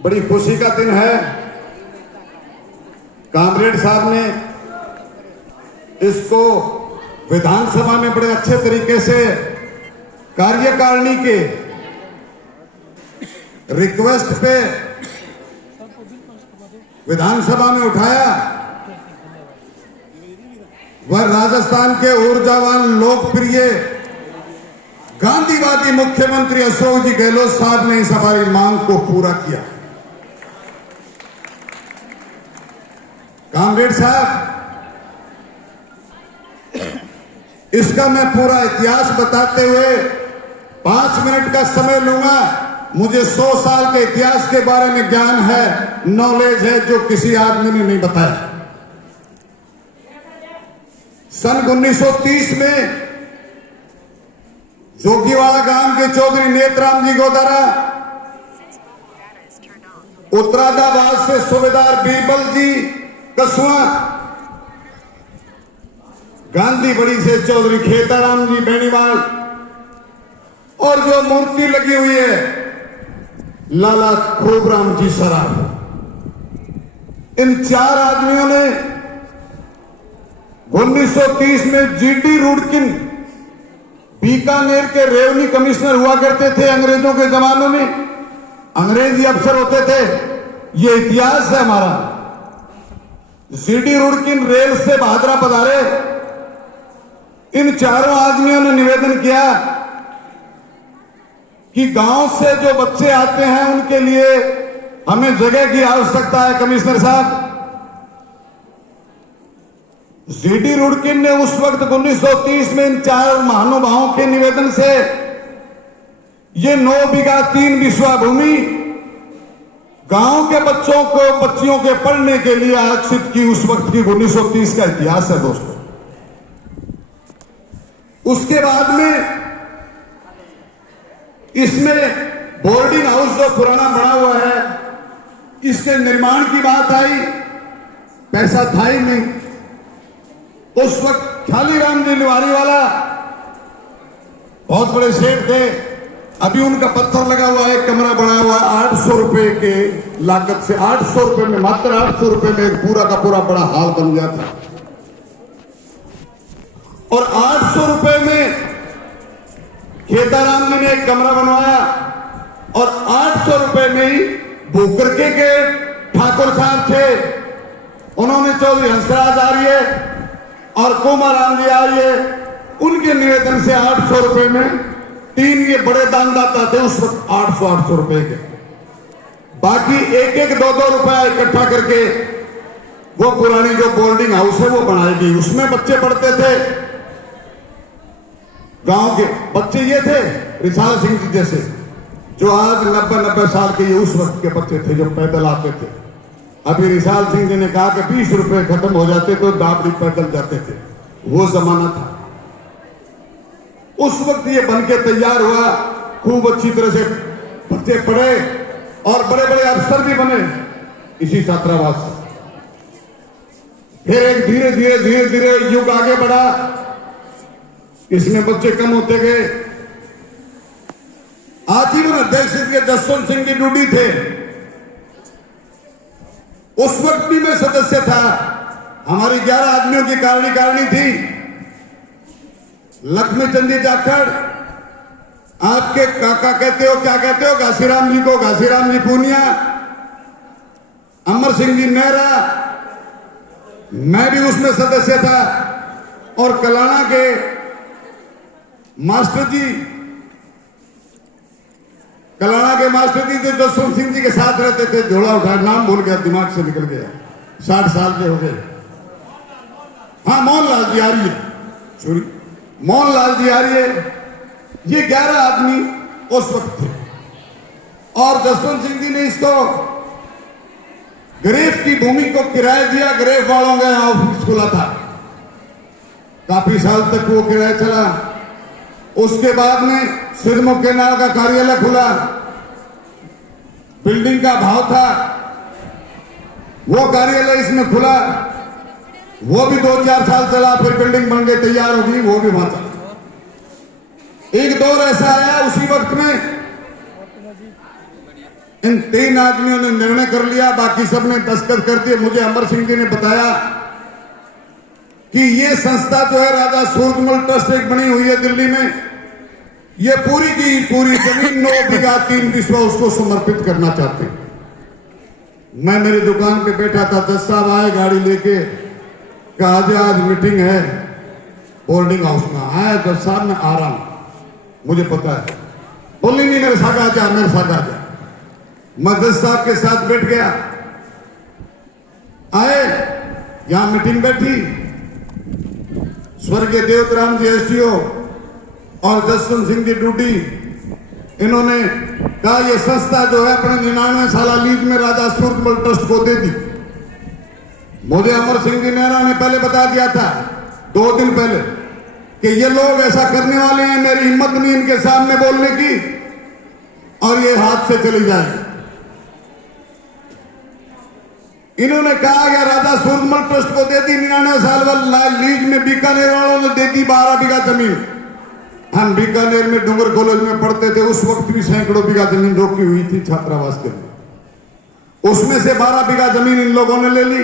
बड़ी खुशी का दिन है। कामरेड साहब ने इसको विधानसभा में बड़े अच्छे तरीके से कार्यकारिणी के रिक्वेस्ट पे विधानसभा में उठाया। वह राजस्थान के ऊर्जावान लोकप्रिय गांधीवादी मुख्यमंत्री अशोक जी गहलोत साहब ने इस हमारी मांग को पूरा किया। कामरेड साहब, इसका मैं पूरा इतिहास बताते हुए 5 मिनट का समय लूंगा। मुझे 100 साल के इतिहास के बारे में ज्ञान है, नॉलेज है, जो किसी आदमी ने नहीं बताया। सन 1930 में जोगीवाड़ा गांव के चौधरी नेतराम जी गोदारा, उत्तरादाबाद से सूबेदार बीरबल जी कसुआ, गांधी बड़ी से चौधरी खेताराम जी बेनीवाल, और जो मूर्ति लगी हुई है लाला खूबराम जी सराफ, इन 4 आदमियों ने 1930 में जीडी रुड़किन बीकानेर के रेवन्यू कमिश्नर हुआ करते थे अंग्रेजों के जमाने में, अंग्रेजी अफसर होते थे। ये इतिहास है हमारा। जीडी रुड़किन रेल से भादरा पधारे। इन 4 आदमियों ने निवेदन किया कि गांव से जो बच्चे आते हैं उनके लिए हमें जगह की आवश्यकता है। कमिश्नर साहब, जीडी रुड़किन ने उस वक्त 1930 में इन 4 महानुभावों के निवेदन से ये 9 बीघा 3 बिस्वा भूमि गांव के बच्चों को, बच्चियों के पढ़ने के लिए आरक्षित की। उस वक्त की 1930 का इतिहास है दोस्तों। उसके बाद में इसमें बोर्डिंग हाउस जो पुराना बना हुआ है, इसके निर्माण की बात आई, पैसा था ही नहीं। उस वक्त खालीराम जी निवारी वाला बहुत बड़े सेठ थे। अभी उनका पत्थर लगा हुआ है, कमरा बना हुआ है 800 रुपए के लागत से। 800 रुपए में, मात्र 800 रुपए में एक पूरा का पूरा बड़ा हाल बन गया था। और 800 रुपए में खेताराम जी ने एक कमरा बनवाया, और 800 रुपए में ही भूकरके के ठाकुर साहब थे, उन्होंने चौधरी हंसराज आर्य और कुमाराम जी आर्य, उनके निवेदन से 800 रुपए में 3 ये बड़े दानदाता थे उस वक्त 800 रुपए के। बाकी 1-1, 2-2 रुपया इकट्ठा करके वो पुरानी जो बोर्डिंग हाउस है वो बनाई गई। उसमें बच्चे पढ़ते थे। गांव के बच्चे ये थे रिसाल सिंह जी जैसे, जो आज 90-90 साल के, ये उस वक्त के बच्चे थे जो पैदल आते थे। अभी रिसाल सिंह जी ने कहा कि 20 रुपए खत्म हो जाते तो दाबड़ी पैदल जाते थे। वो जमाना था। उस वक्त ये बनके तैयार हुआ, खूब अच्छी तरह से बच्चे पढ़े और बड़े बड़े अफसर भी बने इसी छात्रावास से। फिर एक धीरे धीरे धीरे धीरे युग आगे बढ़ा, इसमें बच्चे कम होते गए। आजीवन अध्यक्ष के जसवंत सिंह जी डूडी थे। उस वक्त भी मैं सदस्य था। हमारी 11 आदमियों की कार्यकारिणी थी। लक्ष्मी चंदी जाखड़, आपके काका कहते हो, क्या कहते हो, घासीराम जी को, घासीराम जी पूनिया, अमर सिंह जी मेहरा, मैं भी उसमें सदस्य था। और कलाना के मास्टर जी, कलाना के मास्टर जी जो जसवंत सिंह जी के साथ रहते थे, झोला उठाया, नाम भूल गया, दिमाग से निकल गया, 60 साल के हो गए। हाँ, मोहनलाल जी आर्य, सॉरी, मोहनलाल जी आर्य, ये 11 आदमी उस वक्त थे। और जसवंत सिंह जी ने इसको ग्रेफ की भूमि को किराया दिया। ग्रेफ वालों का यहां ऑफिस खुला था, काफी साल तक वो किराया चला। उसके बाद में सिरमुख के नाल का कार्यालय खुला, बिल्डिंग का भाव था, वो कार्यालय इसमें खुला, वो भी 2-4 साल चला, फिर बिल्डिंग बन गई, तैयार हो गई, वो भी वहां चला। एक दौर ऐसा आया उसी वक्त में इन 3 आदमियों ने निर्णय कर लिया, बाकी सबने दस्तखत कर दिए। मुझे अमर सिंह जी ने बताया कि ये संस्था जो है राजा सूरजमल ट्रस्ट एक बनी हुई है दिल्ली में, ये पूरी की पूरी जमीन 9 बीघा 3 बिस्वा उसको समर्पित करना चाहते हैं। मैं मेरी दुकान पे बैठा था, जज साहब आए गाड़ी लेके, कहा जी आज मीटिंग है बोर्डिंग हाउस में। आया जज साहब, मैं आ रहा हूं, मुझे पता है। बोली नहीं मेरे साथ आ जा, मेरे साथ आ जा। मैं जज साहब के साथ बैठ गया। आए, यहां मीटिंग बैठी, स्वर्गीय देवतराम जी एसडीओ और जसवंत सिंह जी डूडी, इन्होंने कहा ये संस्था जो है अपने 99 साल लीज में राजा सूरजमल ट्रस्ट को दे दी। मुझे अमर सिंह जी नेहरा ने पहले बता दिया था 2 दिन पहले कि ये लोग ऐसा करने वाले हैं, मेरी हिम्मत नहीं इनके सामने बोलने की, और ये हाथ से चली जाए। इन्होंने कहा कि राजा सूरजमल ट्रस्ट को दे दी 99 साल वाला लीज में, बीकानेर वालों ने दे दी 12 बीघा जमीन। हम बीकानेर में डूंगर कॉलेज में पढ़ते थे, उस वक्त भी सैकड़ों बीघा जमीन रोकी हुई थी छात्रावास के लिए, उसमें से 12 बीघा जमीन इन लोगों ने ले ली।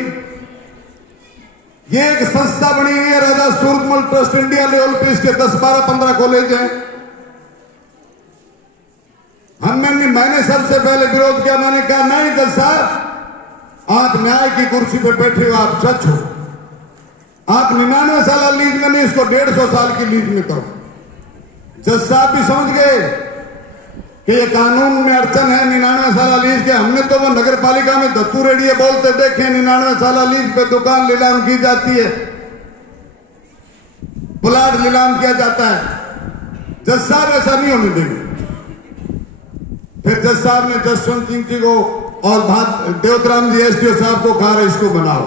ये एक संस्था बनी हुई है राजा सूरजमल ट्रस्ट, इंडिया लेवल पे इसके 10, 12, 15 कॉलेज हैं। मैंने सबसे पहले विरोध किया, मैंने कहा नहीं जज साहब, आप न्याय की कुर्सी पे बैठे हो, आप सच हो, आप 99 साल लीज में नहीं, इसको 150 साल की लीज में करो। जज साहब भी समझ गए कि ये कानून में अड़चन है 99 साल लीज के। हमने तो वो नगर पालिका में धत्तू रेडिये बोलते देखे, 99 साल लीज पे दुकान नीलाम की जाती है, प्लाट नीलाम किया जाता है। जज साहब ऐसा नहीं होने देंगे। फिर जज साहब ने जसवंत सिंह जी को और देवतराम जी एसडीओ साहब को कहा इसको बनाओ।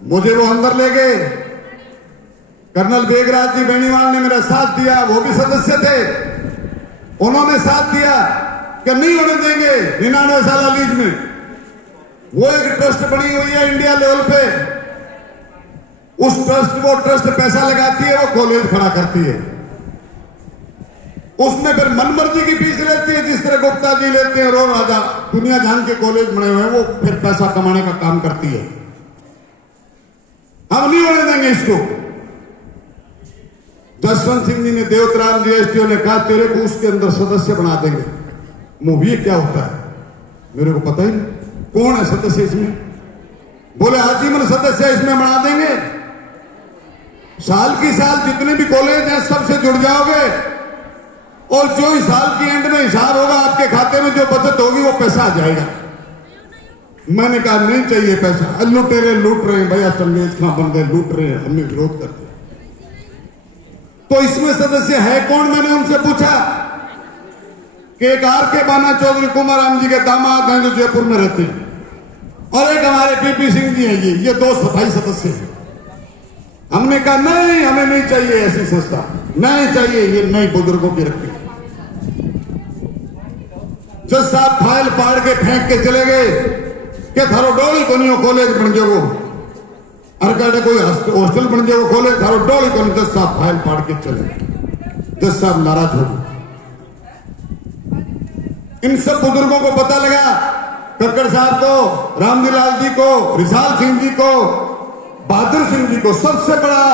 मुझे वो अंदर ले गए। कर्नल बेगराज जी बेनीवाल ने मेरा साथ दिया, वो भी सदस्य थे, उन्होंने साथ दिया कि नहीं होने देंगे 99 साल लीज में। वो एक ट्रस्ट बनी हुई है इंडिया लेवल पे, वो ट्रस्ट पैसा लगाती है, वो कॉलेज खड़ा करती है, उसमें फिर मनमर्जी की फीस लेती है, जिस तरह गुप्ता जी लेते हैं, रो राजा दुनिया जान के कॉलेज बने हुए हैं, वो फिर पैसा कमाने का काम करती है। हम नहीं होने देंगे इसको। जसवंत सिंह जी ने, देवतराम जी एसडीओ ने कहा तेरे को उसके अंदर सदस्य बना देंगे। मूवी क्या होता है मेरे को पता ही नहीं, कौन है सदस्य इसमें? बोले आजीवन सदस्य इसमें बना देंगे, साल की साल जितने भी कॉलेज हैं सबसे जुड़ जाओगे, और जो इस साल की एंड में हिसाब होगा आपके खाते में, जो बचत होगी वो पैसा आ जाएगा। मैंने कहा नहीं चाहिए पैसा, लुटेरे लूट रहे हैं भैया, चंगेज खां बंदे लूट रहे हैं, हमने विरोध कर दिया। तो इसमें सदस्य है कौन? मैंने उनसे पूछा कि एक आर.के. बाना चौधरी कुमाराम जी के दामाद हैं जो जयपुर में रहते हैं, और एक हमारे पी.पी. सिंह जी हैं, ये 2 सफाई सदस्य हैं। हमने कहा नहीं, हमें नहीं चाहिए ऐसी संस्था, नहीं चाहिए, ये नई बुजुर्गों की रखी। जज साहब फाइल पाड़ के फेंक के चले गए कि थारो डोली कोनियो कॉलेज बन जाओ, अरकाड़े कोई हॉस्टल बन जाओ कॉलेज, थारो डोली कोनी। जज साहब फाइल पाड़ के चले गए। जज साहब नाराज हो गए। इन सब बुजुर्गों को पता लगा, कक्कड़ साहब को, रामदीलाल जी को, रिसाल सिंह जी को, बहादुर सिंह जी को, सबसे बड़ा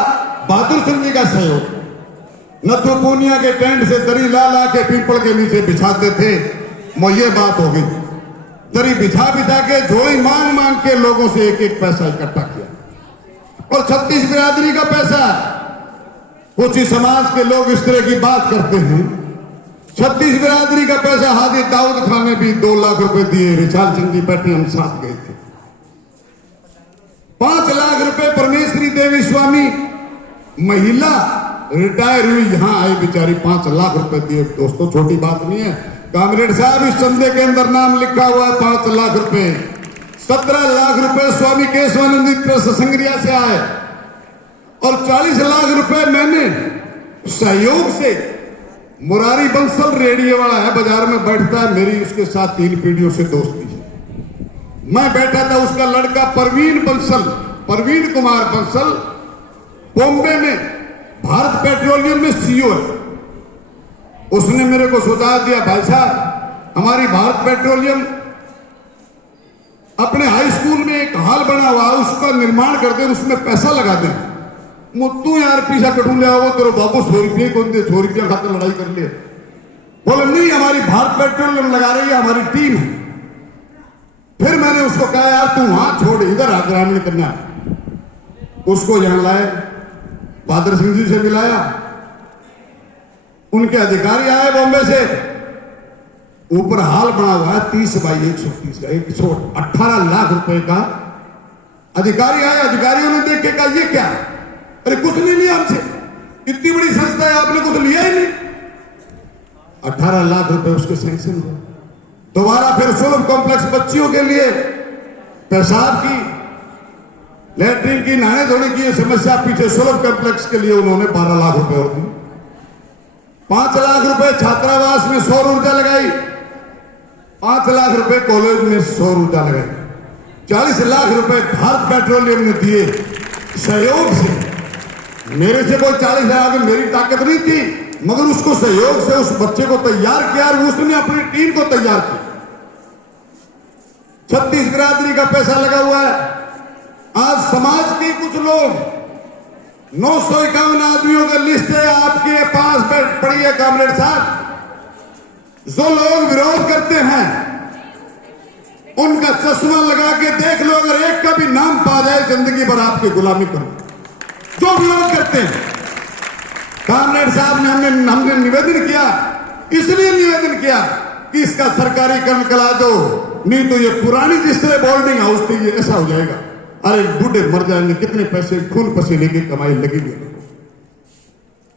बहादुर सिंह जी का सहयोग। नथु पूनिया के टेंट से दरी ला ला के पीपल के नीचे बिछाते थे, ये बात हो गई। दरी बिछा बिछा के झोली मांग मांग के लोगों से एक एक पैसा इकट्ठा किया, और 36 बिरादरी का पैसा। कुछ ही समाज के लोग इस तरह की बात करते हैं। 36 बिरादरी का पैसा हाजी दाऊद खान ने भी 2 लाख रुपए दिए। रिसाल सिंह जी बैठे, हम साथ गए थे। 5 लाख रुपए परमेश्वरी देवी स्वामी महिला रिटायर हुई, यहां आई बेचारी, 5 लाख रुपए दिए। दोस्तों छोटी बात नहीं है। कामरेड साहब इस चंदे के अंदर नाम लिखा हुआ है 5 लाख रुपए। 17 लाख रुपए स्वामी केशवानंद ट्रस्ट संग्रिया से आए, और 40 लाख रुपए मैंने सहयोग से, मुरारी बंसल रेडियो वाला है, बाजार में बैठता है, मेरी उसके साथ 3 पीढ़ियों से दोस्ती है। मैं बैठा था, उसका लड़का परवीन कुमार बंसल बॉम्बे में भारत पेट्रोलियम में सीईओ है। उसने मेरे को सुझाव दिया, भाई साहब हमारी भारत पेट्रोलियम अपने हाई स्कूल में एक हॉल बना हुआ, उसका निर्माण कर दे, उसमें पैसा लगा दे। मुद्दू यार पीछा कटू ले आओ, तेरे बाबू 100 रुपये कौन दे, 100 रुपया खातर लड़ाई कर ले। बोले नहीं, हमारी भारत पेट्रोलियम लगा रही है, हमारी टीम है। फिर मैंने उसको कहा यार तू वहां छोड़, इधर आ ग्रामीण कन्या। उसको यहां लाए, बहादुर सिंह जी से मिलाया, उनके अधिकारी आए बॉम्बे से। ऊपर हाल बना हुआ है 30 बाई 130 का, 118 लाख रुपए का। अधिकारी आए, अधिकारियों ने देख के कहा ये क्या? अरे कुछ नहीं लिया हमसे, इतनी बड़ी संस्था है, आपने कुछ लिया ही नहीं। 18 लाख रुपए उसके सैंक्शन हुए। दोबारा फिर सुलभ कॉम्प्लेक्स बच्चियों के लिए पेशाब की, लैट्रिन की, नहाने धोने की समस्या, पीछे सुलभ कॉम्प्लेक्स के लिए उन्होंने 12 लाख रुपए और दिए। 5 लाख रुपए छात्रावास में सौर ऊर्जा लगाई, 5 लाख रुपए कॉलेज में सौर ऊर्जा लगाई, 40 लाख रुपए भारत पेट्रोलियम ने दिए सहयोग से। मेरे से कोई 40 लाख, मेरी ताकत नहीं थी, मगर उसको सहयोग से उस बच्चे को तैयार किया और उसने अपनी टीम को तैयार किया। 36 बिरादरी का पैसा लगा हुआ है। आज समाज के कुछ लोग, 951 आदमियों का लिस्ट है आपके पास पड़ी है कामरेड साहब। जो लोग विरोध करते हैं उनका चश्मा लगा के देख लो, अगर एक का भी नाम पा जाए जिंदगी भर आपकी गुलामी करो। जो विरोध करते हैं, कामरेड साहब ने हमने निवेदन किया, इसलिए निवेदन किया कि इसका सरकारीकरण करा दो, नहीं तो ये पुरानी जिस तरह बोर्डिंग हाउस थी ये ऐसा हो जाएगा। अरे बूढ़े मर जाएंगे, कितने पैसे खून पसीने की कमाई लगेगी।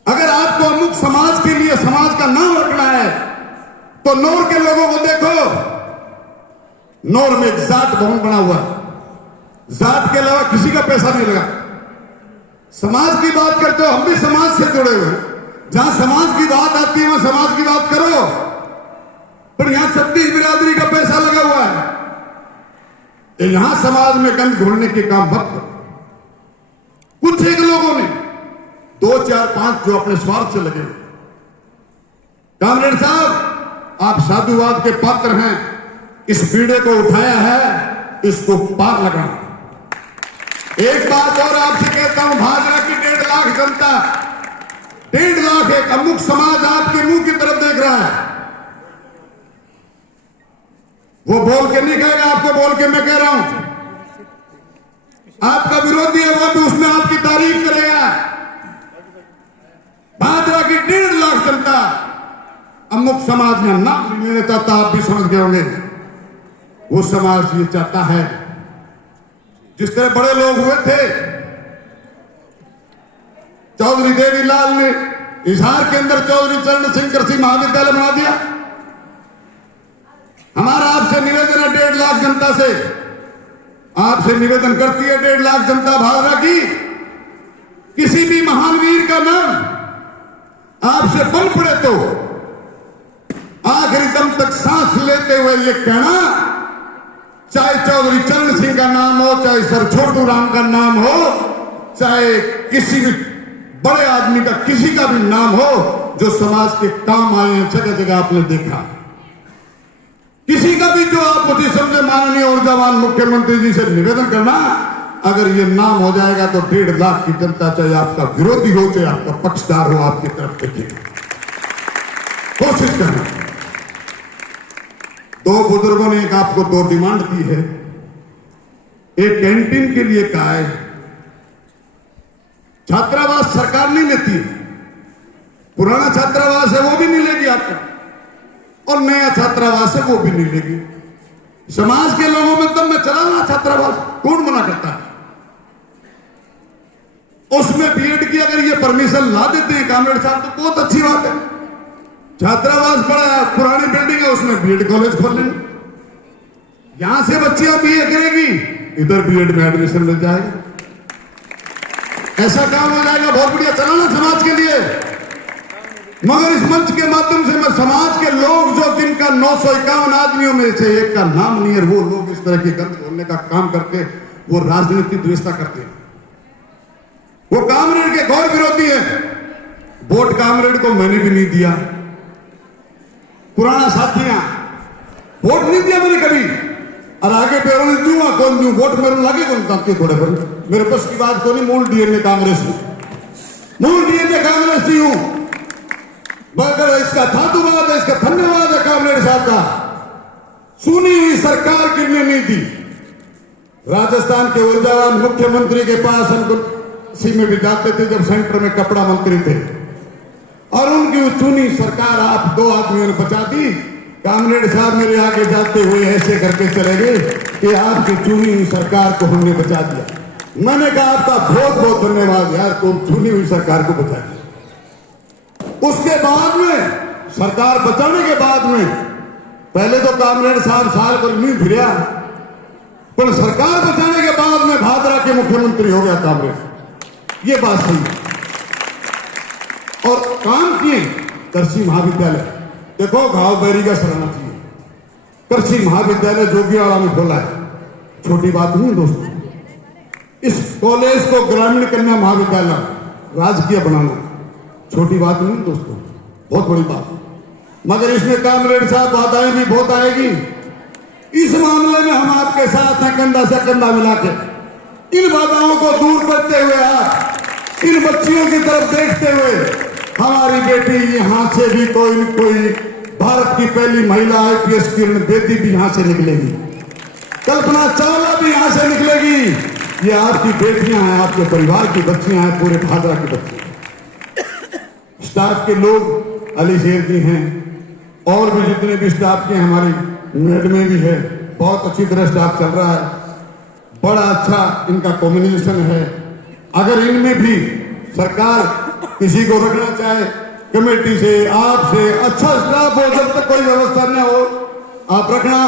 अगर आपको अमुक समाज के लिए समाज का नाम रखना है तो नौर के लोगों को देखो। नौर में एक जाट भवन बना हुआ है, जाट के अलावा किसी का पैसा नहीं लगा। समाज की बात करते हो, हम भी समाज से जुड़े हुए, जहां समाज की बात आती है वहां समाज की बात करो। पर यहां 36 बिरादरी का पैसा लगा हुआ है, यहां समाज में गंद घोलने के काम मत करो। कुछ एक लोगों ने 2, 4, 5 जो अपने स्वार्थ से लगे। कामरेड साहब, आप साधुवाद के पात्र हैं, इस बीड़े को उठाया है, इसको पार लगाना। एक बात और आपसे कहता हूं, भाजपा की 1.5 लाख जनता, 1.5 लाख एक अमुक समाज आपके मुंह की तरफ देख रहा है। वो बोल के नहीं कहेगा, आपको बोल के मैं कह रहा हूं। आपका विरोधी है, वो भी उसमें आपकी तारीफ करेगा। भाजपा की 1.5 लाख जनता अमुक समाज में नाम नहीं लेना चाहता, आप भी समझ गए होंगे। वो समाज ये चाहता है, जिस तरह बड़े लोग हुए थे, चौधरी देवीलाल ने हिसार के अंदर चौधरी चरण सिंह कृषि महाविद्यालय बना दिया। हमारा आपसे निवेदन है 1.5 लाख जनता से, आपसे निवेदन करती है 1.5 लाख जनता भाजपा की, किसी भी महान वीर का नाम आपसे बन पड़े तो आखिरी दम तक सांस लेते हुए ये कहना, चाहे चौधरी चरण सिंह का नाम हो, चाहे सर छोटू राम का नाम हो, चाहे किसी भी बड़े आदमी का किसी का भी नाम हो जो समाज के काम आए हैं, जगह जगह आपने देखा। किसी का भी जो आप मुझे समझे, माननीय ऊर्जावान मुख्यमंत्री जी से निवेदन करना, अगर ये नाम हो जाएगा तो 1.5 लाख की जनता, चाहे आपका विरोधी हो चाहे आपका पक्षदार हो, आपकी तरफ देखेगा। कोशिश करना। 2 बुजुर्गों ने एक आपको 2 डिमांड की है। एक कैंटीन के लिए कहा है, छात्रावास सरकार नहीं लेती है, पुराना छात्रावास है वो भी नहीं लेगी आपको, और नया छात्रावास है वो भी नहीं लेगी। समाज के लोगों में तब मैं चलाना छात्रावास, कौन मना करता है? उसमें बीएड की अगर ये परमिशन ला देते हैं कामरेड साहब तो बहुत अच्छी बात है। छात्रावास बड़ा पुरानी बिल्डिंग है, उसमें बीएड कॉलेज खोल लेंगे, यहां से बच्चियां बीए करेगी, इधर बीएड में एडमिशन मिल जाएगा, ऐसा काम हो जाएगा। बहुत बढ़िया चलाना समाज के लिए। मगर इस मंच के माध्यम से मैं समाज के लोग जो जिनका 951 आदमियों में से एक का नाम नहीं है, वो लोग इस तरह की गंद खोलने का काम करके वो राजनीतिक द्वेषता करते हैं, वो कामरेड के घोर विरोधी है। वोट कामरेड को मैंने भी नहीं दिया, पुराना साथियां वोट नहीं दिया मैंने कभी, और आगे पेरोल दूंगा कौन दूं, वोट मेरे लगे कौन ताकि थोड़े पर मेरे बस की बात को नहीं। मूल डीएनए कांग्रेस ही हूं, मगर इसका साधुवाद है, इसका धन्यवाद है कामरेड साहब का। सुनी हुई सरकार गिरने नहीं दी। राजस्थान के ऊर्जावान मुख्यमंत्री के पास हमको में भी जाते थे जब सेंटर में कपड़ा मंत्री थे, और उनकी चुनी सरकार आप 2 आदमियों ने बचा दी। कामरेड साहब मेरे आगे जाते हुए ऐसे करके चले गए कि आपकी चुनी हुई सरकार को हमने बचा दिया। मैंने कहा आपका बहुत बहुत धन्यवाद यार, को चुनी हुई सरकार को बचा दिया। उसके बाद में सरकार बचाने के बाद में पहले तो कामरेड साहब साल पर नहीं फिरिया, पर सरकार बचाने के बाद में भादरा के मुख्यमंत्री हो गया कामरेड। ये बात सही है। और काम किए कृषि महाविद्यालय, देखो घाव बैरी का सराहना चाहिए। कृषि महाविद्यालय जोगियाड़ा में खोला है, छोटी बात नहीं दोस्तों। इस कॉलेज को ग्रामीण कन्या महाविद्यालय राजकीय बनाना छोटी बात नहीं दोस्तों, बहुत बड़ी बात। मगर इसमें कामरेड साहब बाधाएं भी बहुत आएगी। इस मामले में हम आपके साथ हैं, कंधा से कंधा मिला के। इन बाधाओं को दूर करते हुए आप इन बच्चियों की तरफ देखते हुए, हमारी बेटी यहां से भी कोई न कोई भारत की पहली महिला IPS किरण बेदी भी यहां से निकलेगी, कल्पना चावला भी यहां से निकलेगी। ये आपकी बेटियां हैं, आपके परिवार की बच्चियां हैं, पूरे भादरा की बच्चियां। स्टाफ के लोग अली शेर जी हैं, और भी जितने भी स्टाफ के हमारी मैडमें भी है, बहुत अच्छी तरह स्टाफ चल रहा है, बड़ा अच्छा इनका कॉम्बिनेशन है। अगर इनमें भी सरकार किसी को रखना चाहे कमेटी से, आपसे, अच्छा स्टाफ हो, जब तक कोई व्यवस्था न हो आप रखना।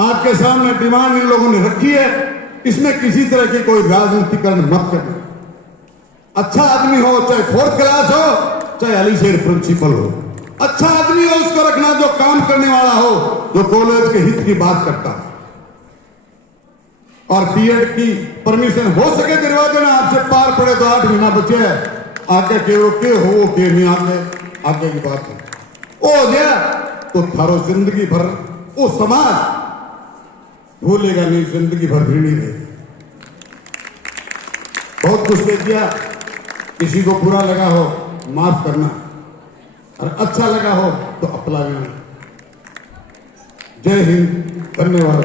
आपके सामने डिमांड इन लोगों ने रखी है, इसमें किसी तरह की कोई राजनीतिकरण मत करना। अच्छा आदमी हो, चाहे 4th क्लास हो, चाहे अली शेर प्रिंसिपल हो, अच्छा आदमी हो उसको रखना जो काम करने वाला हो, जो कॉलेज के हित की बात करता है। और बीएड की परमिशन हो सके दिलवा देना। आपसे पार पड़े तो 8 महीना बचे है, आगे के हो के नहीं आगे की बात है। वो हो गया तो थारो जिंदगी भर वो समाज भूलेगा नहीं, जिंदगी भर ऋणी रहेगा। बहुत कुछ दे दिया, किसी को बुरा लगा हो माफ करना, और अच्छा लगा हो तो अपना लेना। जय हिंद, धन्यवाद।